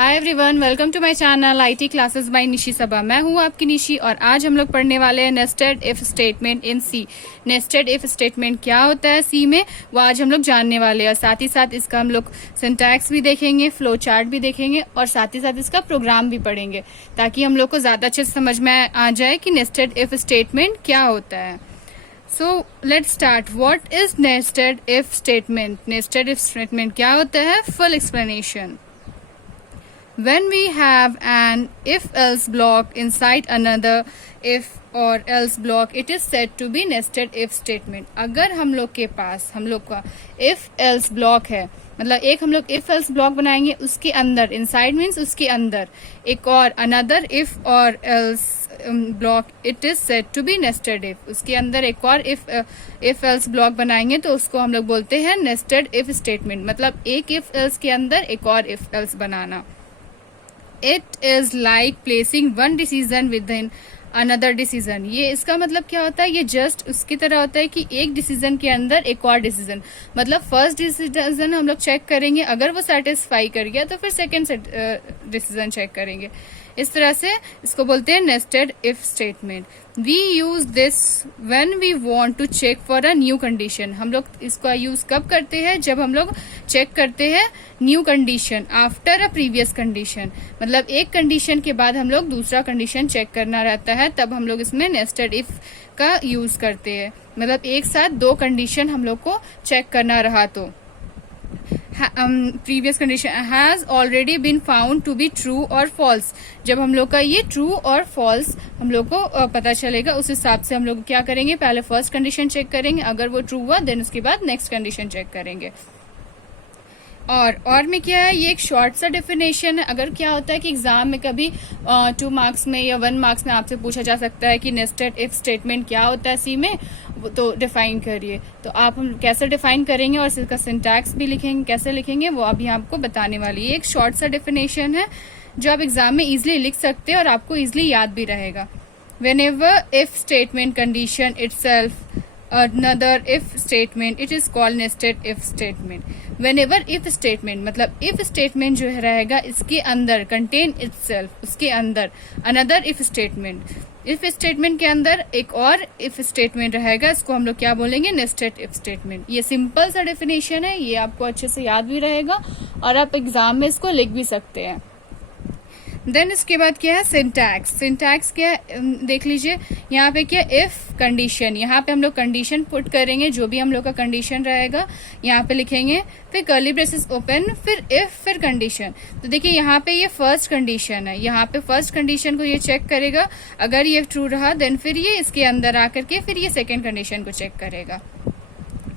Hi everyone, welcome to my channel IT classes by Nishi Saba. मैं हूँ आपकी निशी और आज हम लोग पढ़ने वाले हैं nested if statement in C. Nested if statement क्या होता है सी में, वो आज हम लोग जानने वाले हैं। और साथ ही साथ इसका हम लोग सिंटैक्स भी देखेंगे, फ्लो चार्ट भी देखेंगे और साथ ही साथ इसका प्रोग्राम भी पढ़ेंगे, ताकि हम लोग को ज्यादा अच्छे से समझ में आ जाए कि नेस्टेड इफ स्टेटमेंट क्या होता है। So let's start. What is nested if statement? Nested if statement क्या होता है? Full explanation. When we have an if-else block inside another if or else block, it is said to be nested if statement. अगर हम लोग के पास हम लोग का if-else block है, मतलब एक हम लोग if-else block बनाएंगे, उसके अंदर inside means उसके अंदर एक और another if or else block, it is said to be nested if. उसके अंदर एक और if-else block बनाएंगे तो उसको हम लोग बोलते हैं nested if statement। मतलब एक if-else के अंदर एक और if-else banana. It is like placing one decision within another decision. ये इसका मतलब क्या होता है? ये जस्ट उसकी तरह होता है कि एक डिसीजन के अंदर एक और डिसीजन। मतलब फर्स्ट डिसीजन हम लोग चेक करेंगे, अगर वो सेटिस्फाई कर गया तो फिर सेकंड डिसीजन चेक करेंगे। इस तरह से इसको बोलते हैं nested if statement. We use this when we want to check for a new condition. हम लोग इसका यूज कब करते हैं? जब हम लोग चेक करते हैं new condition after a previous condition. मतलब एक कंडीशन के बाद हम लोग दूसरा कंडीशन चेक करना रहता है, तब हम लोग इसमें नेस्टेड इफ का यूज करते हैं। मतलब एक साथ दो कंडीशन हम लोग को चेक करना रहा तो previous condition has already been found to be true और फॉल्स। जब हम लोग का ये ट्रू और फॉल्स हम लोग को पता चलेगा, उस हिसाब से हम लोग क्या करेंगे? पहले फर्स्ट कंडीशन चेक करेंगे, अगर वो ट्रू हुआ देन उसके बाद नेक्स्ट कंडीशन चेक करेंगे। और में क्या है? ये एक शॉर्ट सा डेफिनेशन है। अगर क्या होता है कि एग्जाम में कभी 2 मार्क्स में या 1 मार्क्स में आपसे पूछा जा सकता है कि नेस्टेड इफ स्टेटमेंट क्या होता है सी में, तो डिफाइन करिए। तो आप हम कैसे डिफाइन करेंगे और इसका सिंटैक्स भी लिखेंगे, कैसे लिखेंगे वो अभी आपको बताने वाली है। एक शॉर्ट सा डेफिनेशन है जो आप एग्जाम में इजिली लिख सकते हैं और आपको इजिली याद भी रहेगा। Whenever if statement condition itself another if statement, it is called nested if statement. Whenever if statement मतलब if statement जो है रहेगा इसके अंदर contain itself, उसके अंदर another if statement, if statement के अंदर एक और if statement रहेगा, इसको हम लोग क्या बोलेंगे? nested if statement। ये सिंपल सा डेफिनेशन है, ये आपको अच्छे से याद भी रहेगा और आप एग्जाम में इसको लिख भी सकते हैं। देन इसके बाद क्या है? सिंटैक्स। सिंटैक्स क्या है देख लीजिए। यहाँ पे क्या? इफ कंडीशन, यहाँ पे हम लोग कंडीशन पुट करेंगे, जो भी हम लोग का कंडीशन रहेगा यहाँ पे लिखेंगे, फिर कर्ली ब्रेसेस ओपन, फिर इफ, फिर कंडीशन। तो देखिए यहाँ पे ये फर्स्ट कंडीशन है, यहाँ पे फर्स्ट कंडीशन को ये चेक करेगा, अगर ये ट्रू रहा देन फिर ये इसके अंदर आकर के फिर ये सेकेंड कंडीशन को चेक करेगा।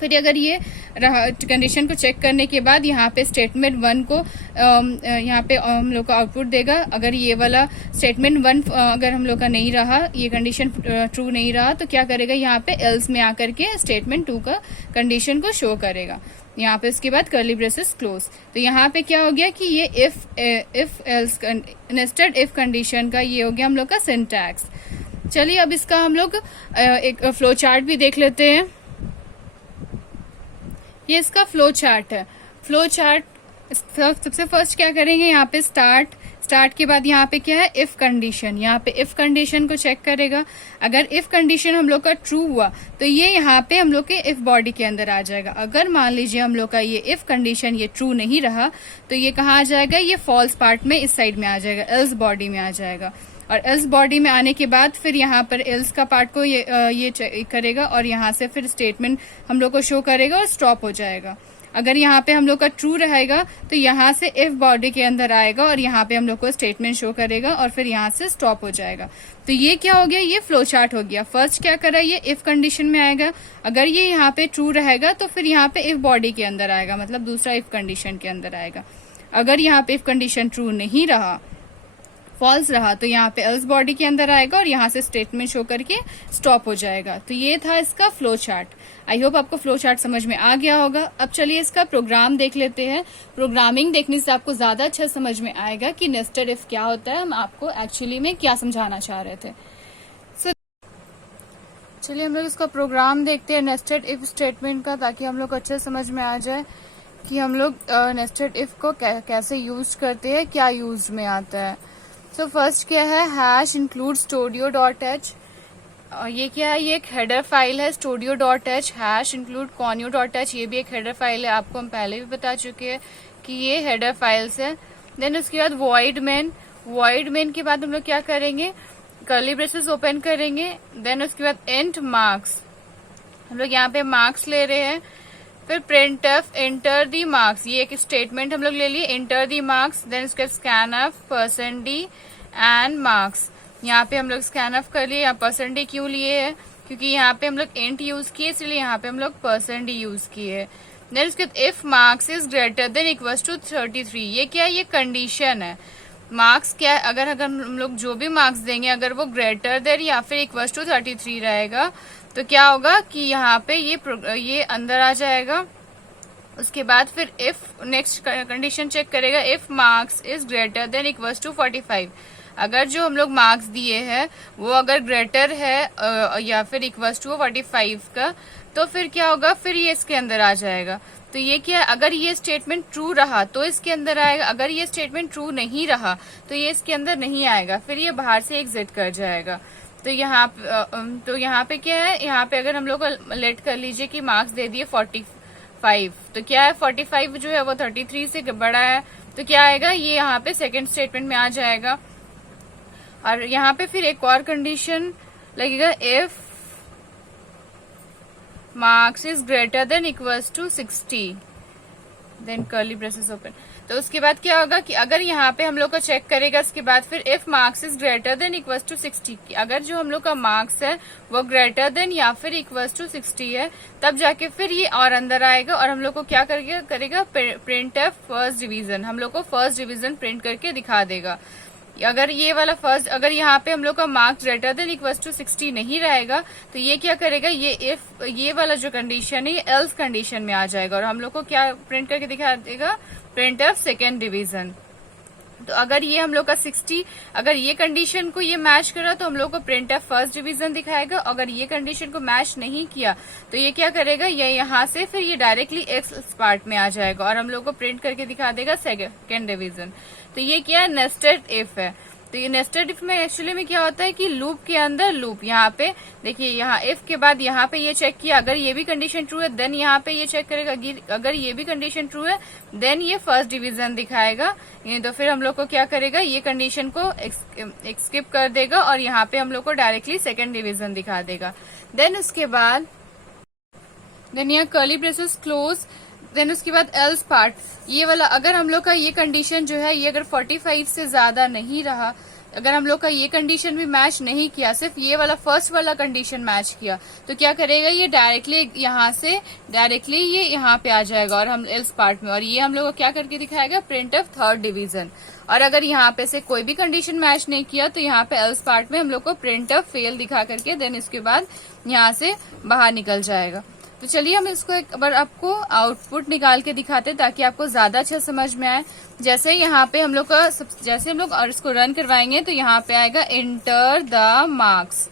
फिर अगर ये कंडीशन को चेक करने के बाद यहाँ पे स्टेटमेंट 1 को यहाँ पे हम लोग का आउटपुट देगा। अगर ये वाला स्टेटमेंट 1 अगर हम लोग का नहीं रहा, ये कंडीशन ट्रू नहीं रहा, तो क्या करेगा? यहाँ पे एल्स में आकर के स्टेटमेंट 2 का कंडीशन को शो करेगा। यहाँ पे उसके बाद कर्ली ब्रेसेस क्लोज। तो यहाँ पे क्या हो गया कि ये if else nested if condition का ये हो गया हम लोग का सिंटैक्स। चलिए अब इसका हम लोग एक फ्लो चार्ट भी देख लेते हैं। ये इसका फ्लो चार्ट है। फ्लो चार्ट सबसे फर्स्ट क्या करेंगे? यहाँ पे स्टार्ट के बाद यहाँ पे क्या है? If condition. यहाँ पे इफ कंडीशन को चेक करेगा, अगर इफ कंडीशन हम लोग का ट्रू हुआ तो ये यहाँ पे हम लोग के इफ बॉडी के अंदर आ जाएगा। अगर मान लीजिए हम लोग का ये इफ कंडीशन ये ट्रू नहीं रहा तो ये कहाँ आ जाएगा? ये फॉल्स पार्ट में इस साइड में आ जाएगा, एल्स बॉडी में आ जाएगा। और एल्स बॉडी में आने के बाद फिर यहाँ पर एल्स का पार्ट को ये करेगा और यहाँ से फिर स्टेटमेंट हम लोग को शो करेगा और स्टॉप हो जाएगा। अगर यहाँ पे हम लोग का ट्रू रहेगा तो यहाँ से इफ बॉडी के अंदर आएगा और यहाँ पे हम लोग को स्टेटमेंट शो करेगा और फिर यहाँ से स्टॉप हो जाएगा। तो ये क्या हो गया? ये फ्लो चार्ट हो गया। फर्स्ट क्या करा? ये इफ कंडीशन में आएगा, अगर ये यहाँ पे ट्रू रहेगा तो फिर यहाँ पे इफ बॉडी के अंदर आएगा, मतलब दूसरा इफ कंडीशन के अंदर आएगा। अगर यहाँ पे इफ कंडीशन ट्रू नहीं रहा, फॉल्स रहा, तो यहाँ पे एल्स बॉडी के अंदर आएगा और यहाँ से स्टेटमेंट शो करके स्टॉप हो जाएगा। तो ये था इसका फ्लो चार्ट। आई होप आपको फ्लो चार्ट समझ में आ गया होगा। अब चलिए इसका प्रोग्राम देख लेते हैं। प्रोग्रामिंग देखने से आपको ज्यादा अच्छा समझ में आएगा कि नेस्टेड इफ क्या होता है, हम आपको एक्चुअली में क्या समझाना चाह रहे थे। चलिए हम लोग इसका प्रोग्राम देखते हैं नेस्टेड इफ स्टेटमेंट का, ताकि हम लोग अच्छे समझ में आ जाए। कि हम लोग नेस्टेड इफ को कैसे यूज करते हैं, क्या यूज में आता है। सो फर्स्ट क्या है, hash include studio dot h. ये क्या है, ये एक हेडर फाइल है studio dot h. Hash include conio dot h, ये भी एक हेडर फाइल है, आपको हम पहले भी बता चुके हैं कि ये हेडर फाइल्स है। देन उसके बाद वॉइड मेन, वॉइड मेन के बाद हम लोग क्या करेंगे, कर्ली ब्रेसेस ओपन करेंगे। देन उसके बाद एंड मार्क्स, हम लोग यहाँ पे मार्क्स ले रहे हैं। फिर print F enter the marks, ये एक स्टेटमेंट हम लोग ले लिए, एंटर दी मार्क्स। देन उसके बाद scan F percent D and marks, यहाँ पे हम लोग स्कैन एफ कर लिए। यहाँ परसेंट डी क्यों लिए है, क्योंकि यहाँ पे हम लोग एंट यूज किए, इसलिए यहाँ पे हम लोग परसेंट डी यूज किए। देन उसके बाद if marks is greater than equals to 33, ये क्या है, ये कंडीशन है। मार्क्स क्या है, अगर हम लोग जो भी मार्क्स देंगे अगर वो ग्रेटर देन या फिर इक्वल्स टू 33 रहेगा तो क्या होगा कि यहाँ पे ये अंदर आ जाएगा। उसके बाद फिर इफ नेक्स्ट कंडीशन चेक करेगा, if marks is greater than equals to 45, अगर जो हम लोग मार्क्स दिए हैं वो अगर ग्रेटर है या फिर इक्वल्स टू 45 का, तो फिर क्या होगा, फिर ये इसके अंदर आ जाएगा। तो ये क्या है, अगर ये स्टेटमेंट ट्रू रहा तो इसके अंदर आएगा, अगर ये स्टेटमेंट ट्रू नहीं रहा तो ये इसके अंदर नहीं आएगा, फिर ये बाहर से एग्जिट कर जाएगा। तो यहाँ पे क्या है, यहाँ पे अगर हम लोग लेट कर लीजिए कि मार्क्स दे दिए 45, तो क्या है 45 जो है वो 33 से बड़ा है, तो क्या आएगा, ये यहाँ पे सेकेंड स्टेटमेंट में आ जाएगा। और यहाँ पे फिर एक और कंडीशन लगेगा, if marks is greater than equals to 60, then curly braces open. तो उसके बाद क्या होगा कि अगर यहाँ पे हम लोग का चेक करेगा, इसके बाद फिर if marks is greater than equals to 60, अगर जो हम लोग का मार्क्स है वो ग्रेटर देन या फिर इक्वल्स टू 60 है, तब जाके फिर ये और अंदर आएगा और हम लोग को क्या करेगा प्रिंट एफ फर्स्ट डिवीजन, हम लोग को फर्स्ट डिवीजन प्रिंट करके दिखा देगा। अगर ये वाला फर्स्ट, अगर यहाँ पे हम लोग का marks greater than equals to 60 नहीं रहेगा तो ये क्या करेगा, ये वाला जो कंडीशन है ये एल्स कंडीशन में आ जाएगा और हम लोग को क्या प्रिंट करके दिखा देगा, प्रिंट ऑफ सेकेंड डिवीजन। तो अगर ये हम लोग का 60, अगर ये कंडीशन को ये मैच करा तो हम लोग को प्रिंट ऑफ फर्स्ट डिवीजन दिखाएगा। अगर ये कंडीशन को मैच नहीं किया तो ये क्या करेगा, ये यहाँ से फिर ये डायरेक्टली एक्स पार्ट में आ जाएगा और हम लोग को प्रिंट करके दिखा देगा सेकेंड डिवीजन। तो ये क्या है, नेस्टेड इफ है। तो ये नेस्टेड इफ में एक्चुअली में क्या होता है कि लूप के अंदर लूप, यहाँ पे देखिए, यहाँ इफ के बाद यहाँ पे ये चेक किया, अगर ये भी कंडीशन ट्रू है देन यहाँ पे ये चेक करेगा, अगर ये भी कंडीशन ट्रू है देन ये फर्स्ट डिवीजन दिखाएगा। तो फिर हम लोग को क्या करेगा, ये कंडीशन को स्किप कर देगा और यहाँ पे हम लोग को डायरेक्टली सेकेंड डिवीजन दिखा देगा। देन उसके बाद यहाँ कर्ली ब्रेसेस क्लोज। देन उसके बाद एल्स पार्ट, ये वाला अगर हम लोग का ये कंडीशन जो है ये अगर 45 से ज्यादा नहीं रहा, अगर हम लोग का ये कंडीशन भी मैच नहीं किया, सिर्फ ये वाला फर्स्ट वाला कंडीशन मैच किया, तो क्या करेगा, ये डायरेक्टली यहाँ से डायरेक्टली ये यहाँ पे आ जाएगा और हम एल्स पार्ट में, और ये हम लोग को क्या करके दिखाएगा, प्रिंट ऑफ थर्ड डिवीजन। और अगर यहाँ पे से कोई भी कंडीशन मैच नहीं किया तो यहाँ पे एल्स पार्ट में हम लोग को प्रिंट ऑफ फेल दिखा करके देन इसके बाद यहाँ से बाहर निकल जाएगा। तो चलिए हम इसको एक बार आपको आउटपुट निकाल के दिखाते हैं ताकि आपको ज्यादा अच्छा समझ में आए। जैसे यहाँ पे हम लोग का जैसे हम लोग और इसको रन करवाएंगे तो यहाँ पे आएगा एंटर द मार्क्स।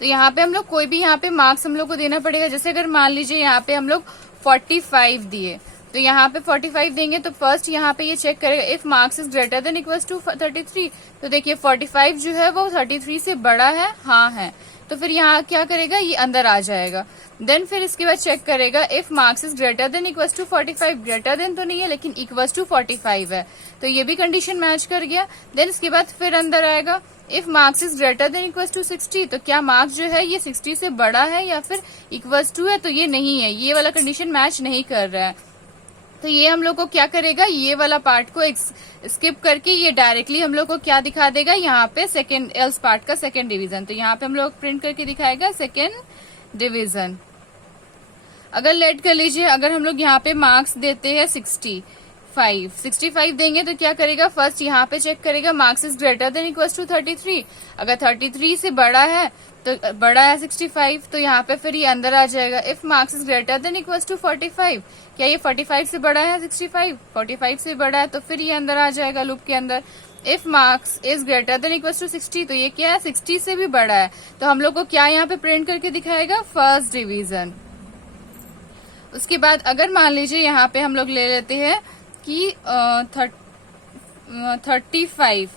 तो यहाँ पे हम लोग कोई भी यहाँ पे मार्क्स हम लोग को देना पड़ेगा। जैसे अगर मान लीजिए यहाँ पे हम लोग 45 दिए तो यहाँ पे 45 देंगे तो फर्स्ट यहाँ पे ये चेक करेगा if marks is greater than equals to 33। तो देखिए 45 जो है वो 33 से बड़ा है, हाँ है, तो फिर यहाँ क्या करेगा, ये अंदर आ जाएगा। देन फिर इसके बाद चेक करेगा if marks is greater than equals to 45, greater than तो नहीं है लेकिन इक्वल्स टू 45 है, तो ये भी कंडीशन मैच कर गया। देन इसके बाद फिर अंदर आएगा if marks is greater than equals to 60, तो क्या मार्क्स जो है ये 60 से बड़ा है या फिर इक्वल्स टू है, तो ये नहीं है, ये वाला कंडीशन मैच नहीं कर रहा है। तो ये हम लोग को क्या करेगा, ये वाला पार्ट को स्किप करके ये डायरेक्टली हम लोग को क्या दिखा देगा, यहाँ पे सेकेंड एल्स पार्ट का सेकेंड डिवीजन। तो यहाँ पे हम लोग प्रिंट करके दिखाएगा सेकेंड डिवीजन। अगर लेट कर लीजिए, अगर हम लोग यहाँ पे मार्क्स देते हैं 65 देंगे तो क्या करेगा, फर्स्ट यहाँ पे चेक करेगा marks is greater than equals to 33। अगर 33 से बड़ा है तो बड़ा है 65, तो यहाँ पे फिर ये अंदर आ जाएगा। If marks is greater than equals to 45, क्या ये 45 से बड़ा है 65, 45 से बड़ा है, तो फिर ये अंदर आ जाएगा लूप के अंदर। If marks is greater than equals to 60, तो ये क्या है 60 से भी बड़ा है, तो हम लोग को क्या यहाँ पे प्रिंट करके दिखाएगा, फर्स्ट डिवीजन। उसके बाद अगर मान लीजिए यहाँ पे हम लोग ले लेते हैं कि 35,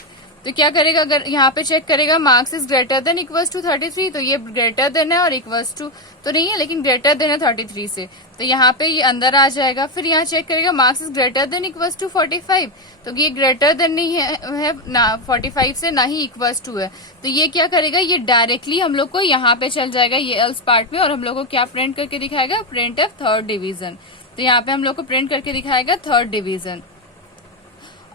तो क्या करेगा, अगर यहाँ पे चेक करेगा marks is greater than equals to 33, तो ये ग्रेटर देन है और इक्वल्स टू तो नहीं है, लेकिन ग्रेटर देन है 33 से, तो यहाँ पे ये अंदर आ जाएगा। फिर यहाँ चेक करेगा marks is greater than equals to 45, तो ये ग्रेटर देन नहीं है ना 45 से, ना ही इक्वल्स टू है, तो ये क्या करेगा, ये डायरेक्टली हम लोग को यहाँ पे चल जाएगा ये एल्स पार्ट में, और हम लोग को क्या प्रिंट करके दिखाएगा, प्रिंट एफ थर्ड डिवीजन। तो यहाँ पे हम लोग को प्रिंट करके दिखाएगा थर्ड डिवीजन।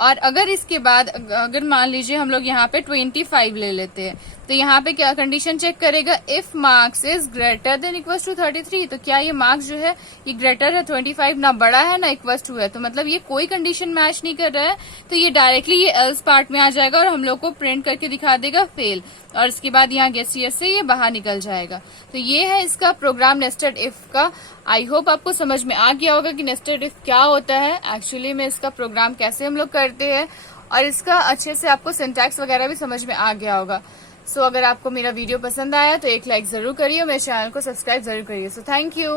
और अगर इसके बाद अगर मान लीजिए हम लोग यहाँ पे 25 ले लेते हैं, तो यहाँ पे क्या कंडीशन चेक करेगा, if marks is greater than equals to 33, तो क्या ये मार्क्स जो है ये ग्रेटर है 25, ना बड़ा है ना इक्वल्स टू है, तो मतलब ये कोई कंडीशन मैच नहीं कर रहा है, तो ये डायरेक्टली ये एल्स पार्ट में आ जाएगा और हम लोग को प्रिंट करके दिखा देगा फेल, और इसके बाद यहाँ गेसियस से ये बाहर निकल जाएगा। तो ये है इसका प्रोग्राम नेस्टेड इफ का। आई होप आपको समझ में आ गया होगा कि नेस्टेड इफ क्या होता है, एक्चुअली में इसका प्रोग्राम कैसे हम लोग करते हैं, और इसका अच्छे से आपको सिंटैक्स वगैरह भी समझ में आ गया होगा। सो अगर आपको मेरा वीडियो पसंद आया तो एक लाइक जरूर करिए, मेरे चैनल को सब्सक्राइब जरूर करिए। So thank you.